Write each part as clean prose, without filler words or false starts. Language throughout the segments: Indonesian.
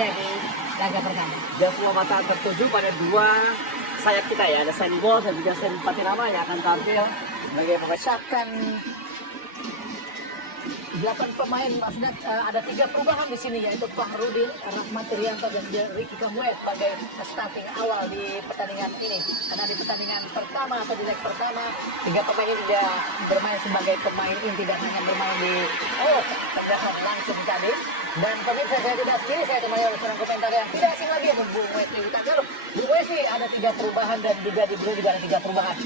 Indonesia di laga pertama. Dan semua mata tertuju pada dua sayap kita ya, ada Sandy Walsh dan juga Sen Patirama yang akan tampil sebagai pemecahkan 8 pemain. Maksudnya ada 3 perubahan di sini, yaitu Fahrudin, Rahmat Irianto dan Ricky Kambuaya sebagai starting awal di pertandingan ini. Karena di pertandingan pertama atau di leg pertama 3 pemain ini tidak bermain sebagai pemain inti dan hanya bermain di tendangan langsung tadi. Dan pemirsa, saya tidak sendiri, saya ditemani oleh seorang komentar yang tidak asing lagi, Bung Wesley Hutagalung. Bung Wesley, ada 3 perubahan dan juga di Brunei juga ada 3 perubahan.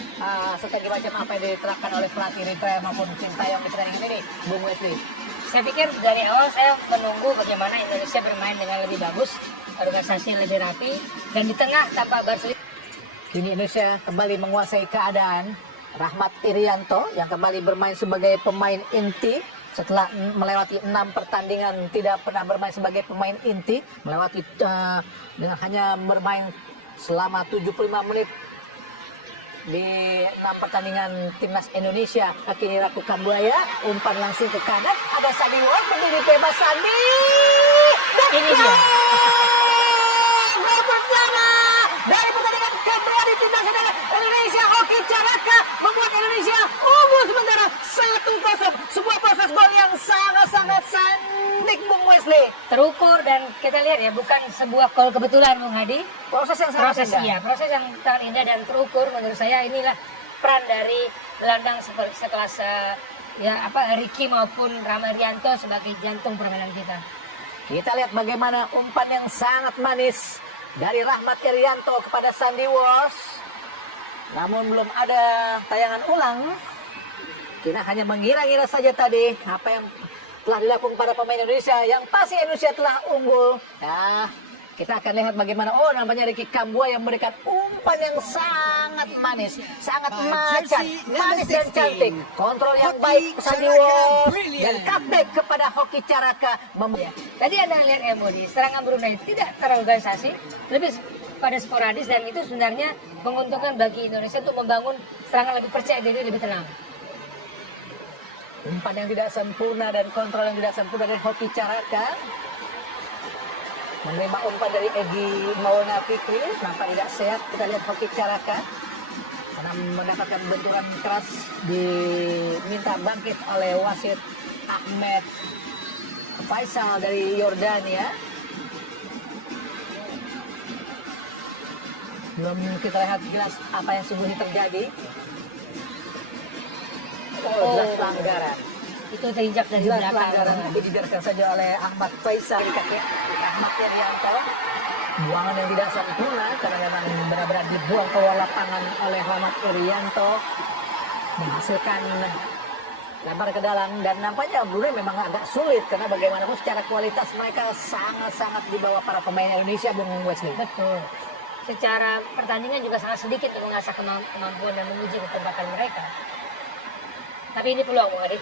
Strategi macam apa yang diterapkan oleh pelatih Ritra maupun Sintayong di pertandingan ini, Bung Wesley? Saya pikir dari awal saya menunggu bagaimana Indonesia bermain dengan lebih bagus, organisasinya lebih rapi, dan di tengah tanpa Barcelona. Kini Indonesia kembali menguasai keadaan. Rahmat Irianto yang kembali bermain sebagai pemain inti setelah melewati 6 pertandingan tidak pernah bermain sebagai pemain inti, melewati dengan hanya bermain selama 75 menit di 6 pertandingan timnas Indonesia. Kini Raku Kambuaya, umpan langsung ke kanan, ada Sandy Walsh berdiri bebas. Sandy, Ini dia. Gol pertama dari pertandingan kedua di timnas Indonesia. Hoki Caraka membuat Indonesia unggul sementara 1-0. Sebuah proses gol yang sangat-sangat sandik, Bung Wesley. Terukur dan kita lihat ya, bukan sebuah gol kebetulan, Bung Hadi. Proses yang sangat Proses indah. iya, proses yang sangat indah dan terukur. Menurut saya inilah peran dari gelandang sekelas Ricky maupun Rahmat Irianto sebagai jantung permainan kita. Kita lihat bagaimana umpan yang sangat manis dari Rahmat Irianto kepada Sandy Walsh. Namun belum ada tayangan ulang. Kita hanya mengira-ngira saja tadi apa yang telah dilakukan pada pemain Indonesia, yang pasti Indonesia telah unggul. Ya, kita akan lihat bagaimana namanya Ricky Kambuaya yang memberikan umpan yang sangat manis, sangat macan, manis dan cantik. Kontrol yang baik Sandy Walsh dan cutback kepada Hoki Caraka. Tadi Anda lihat Modi, serangan Brunei tidak terorganisasi, lebih pada sporadis, dan itu sebenarnya menguntungkan bagi Indonesia untuk membangun serangan lebih percaya diri, lebih tenang. Umpan yang tidak sempurna dan kontrol yang tidak sempurna dari Hoki Caraka. Menerima umpan dari Egy Maulana Fikri, nampak tidak sehat. Kita lihat Hoki Caraka karena mendapatkan benturan keras, diminta bangkit oleh wasit Ahmed Faisal dari Yordania. Belum kita lihat jelas apa yang sungguhnya terjadi. Jelas pelanggaran. Itu terinjak dari Jelas belakang. pelanggaran, tapi dibiarkan saja oleh Ahmad Faisal di kaki Rahmat Irianto. Buangan yang tidak sempurna karena memang benar-benar dibuang ke luar lapangan oleh Rahmat Irianto, menghasilkan lebar ke dalam. Dan nampaknya Brunei memang agak sulit karena bagaimanapun secara kualitas mereka sangat-sangat di bawah para pemain Indonesia, Bung Wesley. Betul. Secara pertandingan juga sangat sedikit untuk mengasah kemampuan dan menguji kekompakan mereka. Tapi ini peluang, Bung Adi.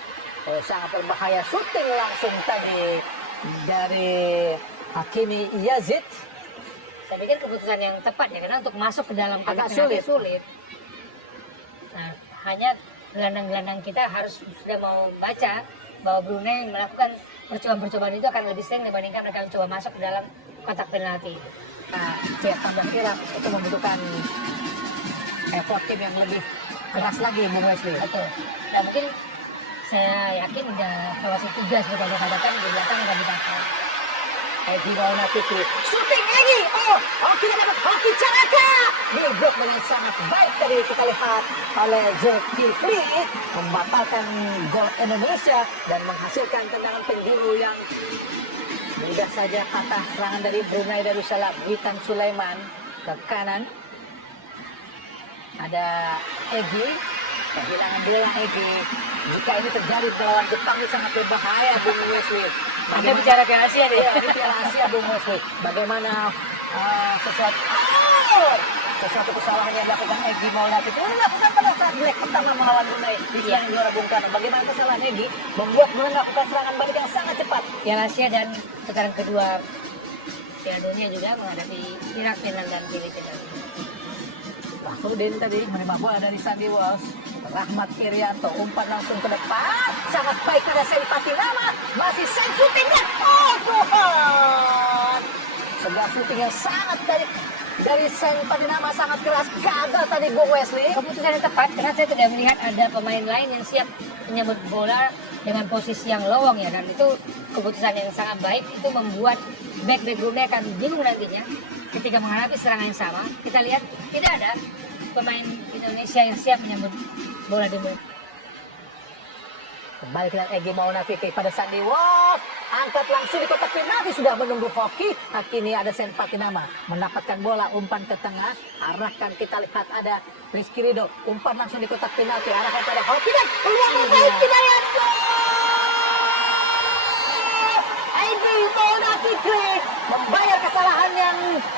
Sangat berbahaya, syuting langsung tadi dari Hakimi Yazid. Saya pikir keputusan yang tepat ya, karena untuk masuk ke dalam Agak penalti sulit. Nah, hanya gelandang-gelandang kita harus sudah mau baca bahwa Brunei melakukan percobaan-percobaan itu akan lebih sering dibandingkan mereka mencoba masuk ke dalam kotak penalti. Nah, siap tambah Irak itu membutuhkan effort tim yang lebih keras lagi, Bung Wesley. Betul. Dan mungkin saya yakin udah evaluasi tugas seperti Anda katakan di belakang akan dipakai. Egy Maulana Fikri, syuting lagi. Kita dapat Hoki Caraka. Diblok dengan sangat baik tadi kita lihat oleh Zulkifli, membatalkan gol Indonesia dan menghasilkan tendangan penjuru yang mudah saja patah. Serangan dari Brunei Darussalam, Witan Sulaiman ke kanan. Ada Egy, kehilangan bola Egy. Jika ini terjadi melawan Jepang ini sangat berbahaya, Bung Wesley. Anda bicara Piala Asia deh. Ya, ini Piala Asia, Bung Wesley. Bagaimana sesuatu kesalahan yang dilakukan Egy Maulana itu dilakukan pada saat leg pertama melawan Brunei di siang juara Bung Karno. Bagaimana kesalahan Egy membuat Brunei melakukan serangan balik yang sangat cepat. Piala Asia dan putaran kedua Piala Dunia juga menghadapi Irak, Finland, dan Filipina. Fahrudin tadi menerima bola dari Sandy Walsh. Rahmat Irianto, umpan langsung ke depan, sangat baik pada Sen Patirama, masih Sen syuting dan Tuhan, Sebuah shooting yang sangat dari Sen Patinama sangat keras, gagal tadi Bung Wesley. Keputusan yang tepat karena saya tidak melihat ada pemain lain yang siap menyambut bola dengan posisi yang lowong ya kan. Itu keputusan yang sangat baik, itu membuat back Brunei akan bingung nantinya ketika menghadapi serangan yang sama. Kita lihat tidak ada pemain Indonesia yang siap menyambut bola di mulut. Kembali dengan Egy Maulana Fikri pada Sandi Wolf. Angkat langsung di kotak penalti, sudah menunggu hoki. Kini ada Sen Patinama mendapatkan bola, umpan ke tengah. Arahkan, kita lihat ada Rizky Ridho. Umpan langsung di kotak penalti, arahkan pada hoki dan peluang terbaik Hidayat. Egy Maulana Fikri membayar kesalahan yang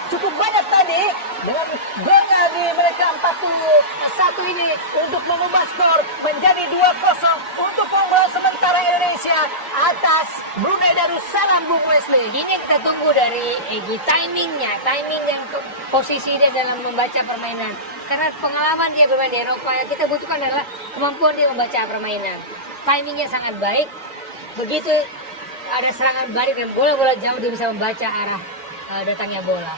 cukup banyak tadi dengan golnya di mereka 41 ini untuk mengubah skor menjadi 2-0 untuk keunggulan sementara Indonesia atas Brunei Darussalam, Bung Wesley. Ini yang kita tunggu dari Egy, timing dan posisi dia dalam membaca permainan. Karena pengalaman dia bermain di Eropa, yang kita butuhkan adalah kemampuan dia membaca permainan. Timingnya sangat baik. Begitu ada serangan balik dan bola-bola jauh, dia bisa membaca arah datangnya bola.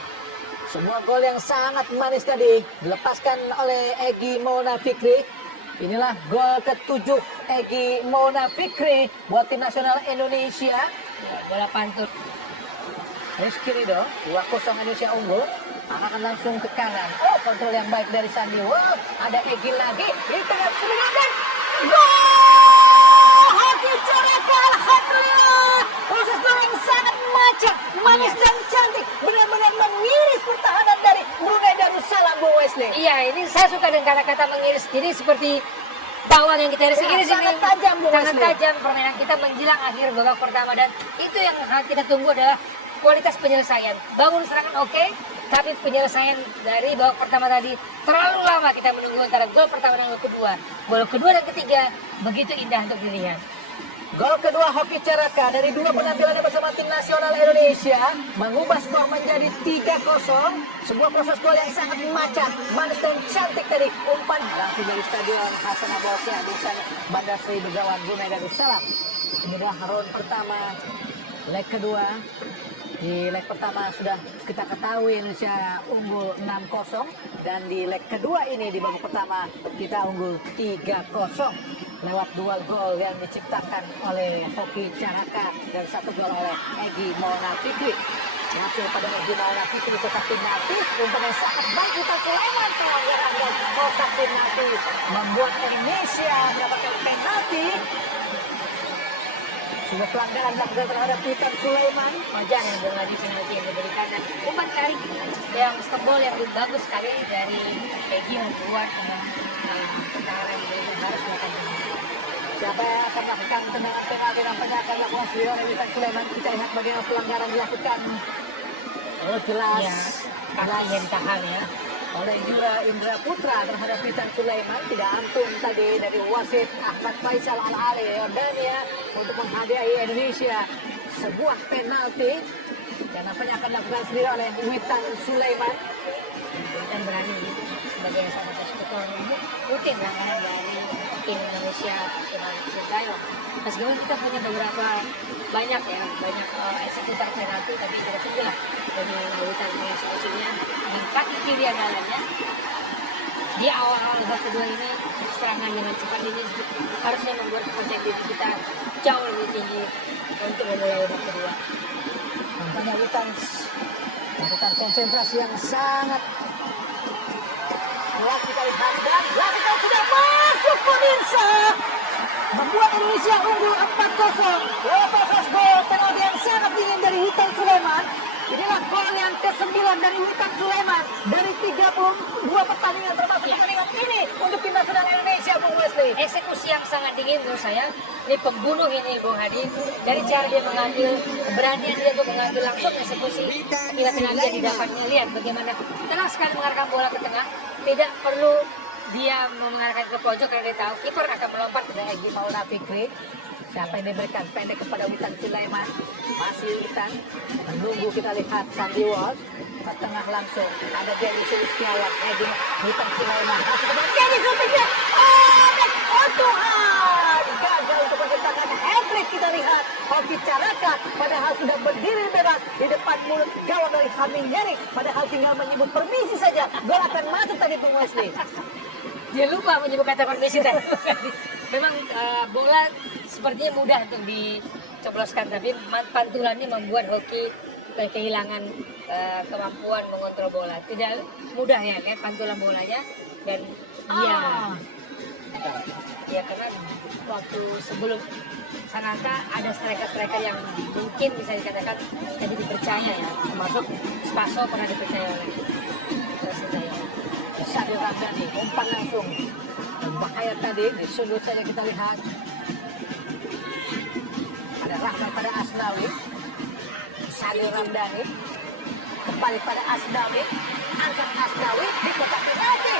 Sebuah gol yang sangat manis tadi dilepaskan oleh Egy Maulana Fikri. Inilah gol ke-7 Egy Maulana Fikri buat tim nasional Indonesia. Ya, bola pantun. Rizky Ridho, 2-0 Indonesia unggul. Akan langsung ke kanan. Oh, kontrol yang baik dari Sandi. Wow, ada Egy lagi di tengah serangan dan gol! Hoki Caraka, alhamdulillah. Proses gol yang sangat macet, manis dan cantik, benar-benar mengiris pertahanan dari Brunei Darussalam, Bung Wesley. Iya, ini saya suka dengan kata-kata mengiris. Jadi seperti bawang yang kita iris-iris, sangat tajam, Bung sangat Wesley. tajam permainan kita menjelang akhir babak pertama, dan itu yang kita tunggu adalah kualitas penyelesaian. Bangun serangan oke, tapi penyelesaian dari babak pertama tadi terlalu lama kita menunggu antara gol pertama dan gol kedua. Gol kedua dan ketiga begitu indah untuk dilihat. Gol kedua Hoki Caraka dari 2 penampilannya bersama tim nasional Indonesia mengubah skor menjadi 3-0. Sebuah proses gol yang sangat macet, manis dan cantik tadi. Umpan langsung dari Stadion Hasan Bolkiah di sana Bandar Sri Begawan, Brunei Darussalam. Inilah round pertama, leg kedua. Di leg pertama sudah kita ketahui Indonesia unggul 6-0, dan di leg kedua ini di babak pertama kita unggul 3-0 lewat 2 gol yang diciptakan oleh Hoki Caraka dan 1 gol oleh Egy Maulana Fikri. Langsung pada Egy Maulana Fikri kotak penalti, umpan yang sangat baik Witan Sulaiman, pelanggaran dan kotak penalti membuat Indonesia mendapatkan penalti. Sebuah pelanggaran dilakukan terhadap Witan Sulaiman. Wajar yang bola di penalti yang diberikan, dan umpan kali yang stebol yang bagus sekali dari Egy membuat pertahanan Indonesia harus melakukan. Siapa yang akan melakukan tendangan penalti, nampaknya akan dilakukan sendiri oleh Witan Sulaiman. Kita lihat bagaimana pelanggaran dilakukan. Oh jelas, Ya, kaki hentakan ya. oleh Yura Indra Putra terhadap Witan Sulaiman. Tidak ampun tadi dari wasit Ahmad Faisal Al-Ali Yordania untuk menghadiahi Indonesia sebuah penalti, dan nampaknya akan dilakukan sendiri oleh Witan Sulaiman. Dan berani sebagai salah satu struktur rutin langganan dari tim Indonesia Sintayong. Meskipun kita punya banyak eksekutor penalti, tapi kita tunggulah bagaimana Witan mengeksekusinya dengan kaki kiri andalannya. Di awal-awal babak kedua ini serangan dengan cepat ini harusnya membuat kepercayaan diri kita jauh lebih tinggi untuk memulai babak kedua. Nampaknya Witan melakukan konsentrasi yang sangat kuat. Kita lihat dan lakukan sudah masuk pemirsa, membuat Indonesia unggul 4-0 lewat proses gol penalti yang sangat dingin dari Witan Sulaiman. Inilah gol yang ke-9 dari Witan Sulaiman dari 32 pertandingan termasuk pertandingan ini untuk tim nasional Indonesia, Bung Wesley. Eksekusi yang sangat dingin menurut saya. Ini pembunuh ini, Bung Hadi. Dari cara dia mengambil, keberanian dia untuk mengambil langsung eksekusi. Kita tenaga didapatnya, lihat bagaimana tenang sekali mengarahkan bola ke tengah. Tidak perlu dia mengarahkan ke pojok karena dia tahu kiper akan melompat. Egy Maulana Fikri. Siapa yang diberikan pendek kepada Witan Sulaiman? Masih Witan menunggu. Kita lihat Sandi Walsh ke tengah langsung. Ada Denny Sulistiawan, Egy Witan Sulaiman masuk ke Denny Sulistiawan. Oh Tuhan, gagal untuk menciptakan hat-trick. Kita lihat Hoki Caraka padahal sudah berdiri bebas di depan mulut gawang dari kami nyari, padahal tinggal menyebut permisi saja, gol akan masuk tadi Bung Wesley. Dia lupa menyebut kata permisi tadi. Memang bola sepertinya mudah untuk dicobloskan, tapi pantulannya membuat hoki kehilangan kemampuan mengontrol bola. Tidak mudah ya lihat pantulan bolanya, dan ya karena waktu sebelum Sananta ada striker-striker yang mungkin bisa dikatakan tadi dipercaya ya, termasuk Spaso pernah dipercaya oleh Sintayong. Sadil Ramdhani umpan langsung, bahaya tadi di sudut saja kita lihat. Ada Rahmat pada Asnawi, Sadil Ramdhani kembali pada Asnawi, angkat Asnawi di kotak penalti.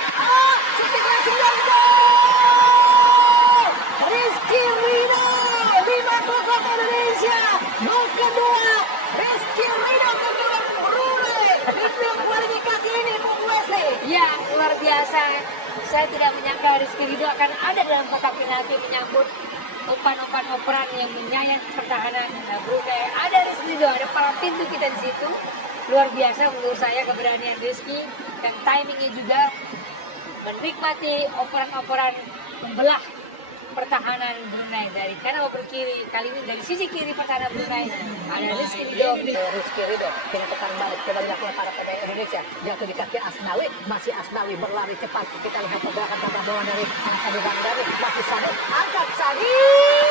Shooting langsung dari gol. Rizky Ridho 50 kota Indonesia. Gol kedua Rizky Ridho ke gawang Brunei di film kualifikasi ini Bung Wesley. Ya, luar biasa. Saya tidak menyangka Rizky Ridho akan ada dalam kotak penalti menyambut umpan-umpan operan yang menyayat pertahanan Brunei. Ada Rizky Ridho, ada para pintu kita di situ. Luar biasa menurut saya keberanian Rizky, dan timingnya juga menikmati operan-operan membelah pertahanan Brunei dari kanan maupun kiri. Kali ini dari sisi kiri pertahanan Brunei ada Rizky Ridho. Rizky Ridho kini tekan balik, coba dilakukan para pemain Indonesia, jatuh di kaki Asnawi, masih Asnawi berlari cepat. Kita lihat pergerakan tata bola dari Sadil Ramdhani, masih Sadil, angkat Sadil,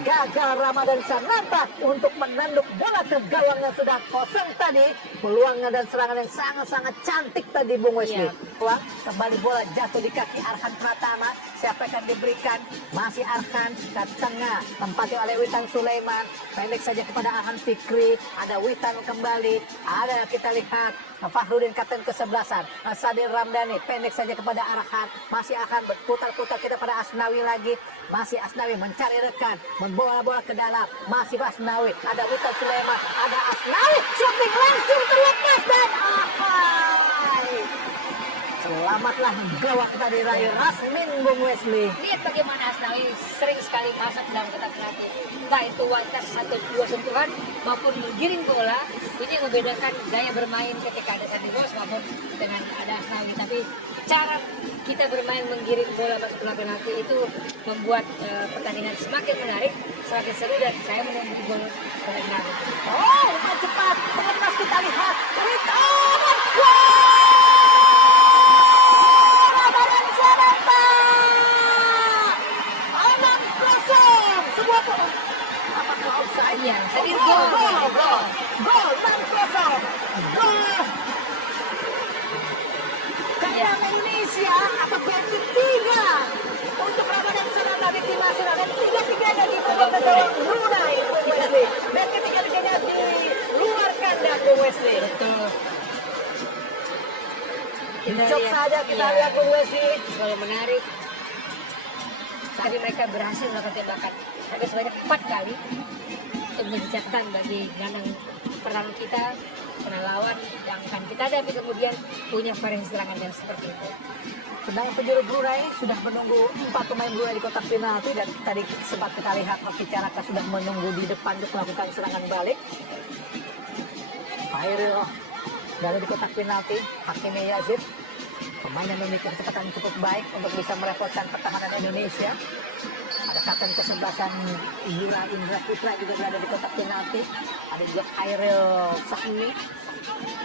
gagal Ramadan Sananta untuk menanduk bola ke gawang yang sudah kosong tadi. Peluangnya dan serangan yang sangat-sangat cantik tadi Bung Wesley. Peluang, kembali bola jatuh di kaki Arhan Pratama. Siapa yang akan diberikan? Masih Arhan ke tengah, tempati oleh Witan Sulaiman. Pendek saja kepada Arhan Fikri. Ada Witan kembali. Ada kita lihat Fahrudin kapten kesebelasan. Sadil Ramdhani pendek saja kepada Arhan. Masih akan berputar-putar kita pada Asnawi lagi. Masih Asnawi mencari rekan, membawa bola ke dalam. Masih Asnawi, ada Witan Sulaiman, ada Asnawi, shooting langsung terlepas dan selamatlah gawang tadi Rai Rasmin Bung Wesley. Lihat bagaimana Asnawi sering sekali masuk dalam kotak penalti. Entah itu one touch 1-2 sentuhan maupun menggiring bola. Ini yang membedakan gaya bermain ketika ada Sandy Bos maupun dengan ada Asnawi. Tapi cara kita bermain menggiring bola masuk bola penalti itu membuat pertandingan semakin menarik, semakin seru, dan saya menunggu gol penalti. Umpan cepat, terlepas kita lihat. Ramadan Sananta 6-0. Sebuah apakah offside? Iya, tadi Gol 6-0. Gawang Indonesia, apakah yang ketiga untuk Ramadan Sananta di tim nasional, dan tiga-tiganya di babak gawang Brunei Bung Wesley, dan ketiga-tiganya di luar kandang Bung Wesley. Betul. Cok saja kita lihat Bung Wesley. Kalau menarik, tadi mereka berhasil melakukan tembakan sampai sebanyak 4 kali untuk mencetakkan bagi gelandang pertahanan kita, kena lawan yang akan kita hadapi kemudian punya variasi serangan yang seperti itu. Tendangan penjuru Brunei sudah menunggu 4 pemain Brunei di kotak penalti, dan tadi sempat kita lihat Hoki Caraka sudah menunggu di depan untuk melakukan serangan balik. Khairil dari di kotak penalti, Hakimi Yazid, pemain yang memiliki kecepatan yang cukup baik untuk bisa merepotkan pertahanan Indonesia. Ada kapten kesebelasan Yura Indra Putra juga berada di kotak penalti. Ada juga Khairil Sahmi.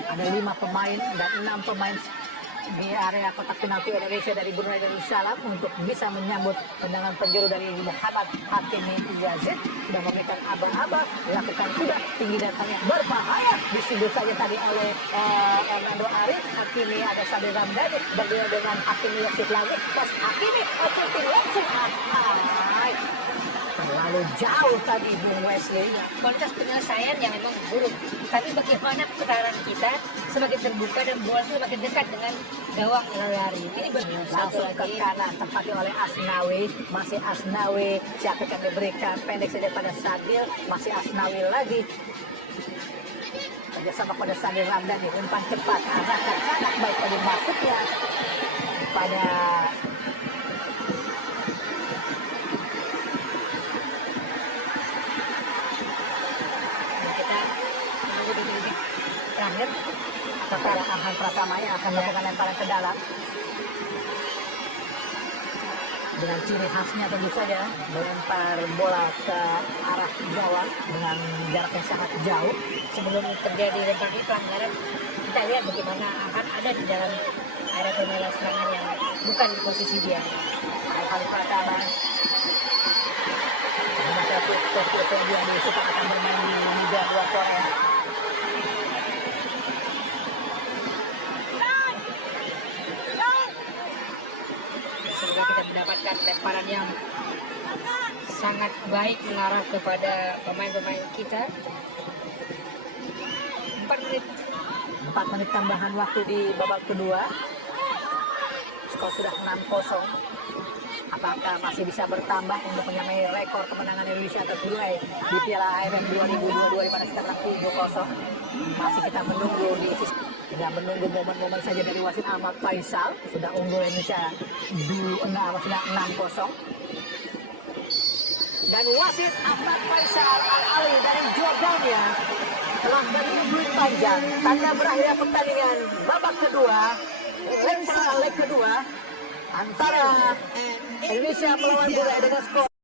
Ada 5 pemain dan 6 pemain di area kotak penalti Indonesia dari Brunei Darussalam untuk bisa menyambut tendangan penjuru dari Muhammad Hakimi Yazid. Sudah memberikan aba-aba, dilakukan sudah tinggi datang yang berbahaya, disundul saja tadi oleh Hernando Ari. Hakimi, ada Sadil Ramdhani berdua dengan Hakimi Yazid lagi, pas Hakimi shooting langsung terlalu jauh tadi Bung Wesley. Kualitas penyelesaian yang memang buruk, tapi bagaimana pertahanan kita semakin terbuka dan bola itu semakin dekat dengan gawang lari. Ini Langsung ke kanan, tempati oleh Asnawi. Masih Asnawi, siapa yang diberikan? Pendek saja pada Sadil, masih Asnawi lagi. Kerjasama pada Sadil Ramdhani, umpan cepat, arahkan sangat baik tadi masuknya pada terakhir. Sementara Arhan Pratama yang akan melakukan lemparan ke dalam. Dengan ciri khasnya tentu saja melempar bola ke arah gawang dengan jarak yang sangat jauh. Sebelum terjadi lempar pelanggaran, kita lihat bagaimana Arhan ada di dalam area permainan serangan yang bukan di posisi dia. Arhan Pratama salah satu pemain yang disepakatan bermain di Liga 2 Korea. Semoga kita mendapatkan lemparan yang sangat baik mengarah kepada pemain-pemain kita. 4 menit tambahan waktu di babak kedua. Skor sudah 6-0. Apakah masih bisa bertambah untuk menyamai rekor kemenangan Indonesia atas Brunei di Piala AFF 2022 di mana kita menang 7-0? Masih kita menunggu di sisi. Tidak menunggu momen-momen saja dari wasit Ahmad Faisal. Sudah unggul Indonesia 6-0. Dan wasit Ahmad Faisal Al-Ali dari Jordania telah menunjuk panjang tanda berakhirnya pertandingan babak kedua, leg kedua antara Indonesia melawan Brunei dengan skor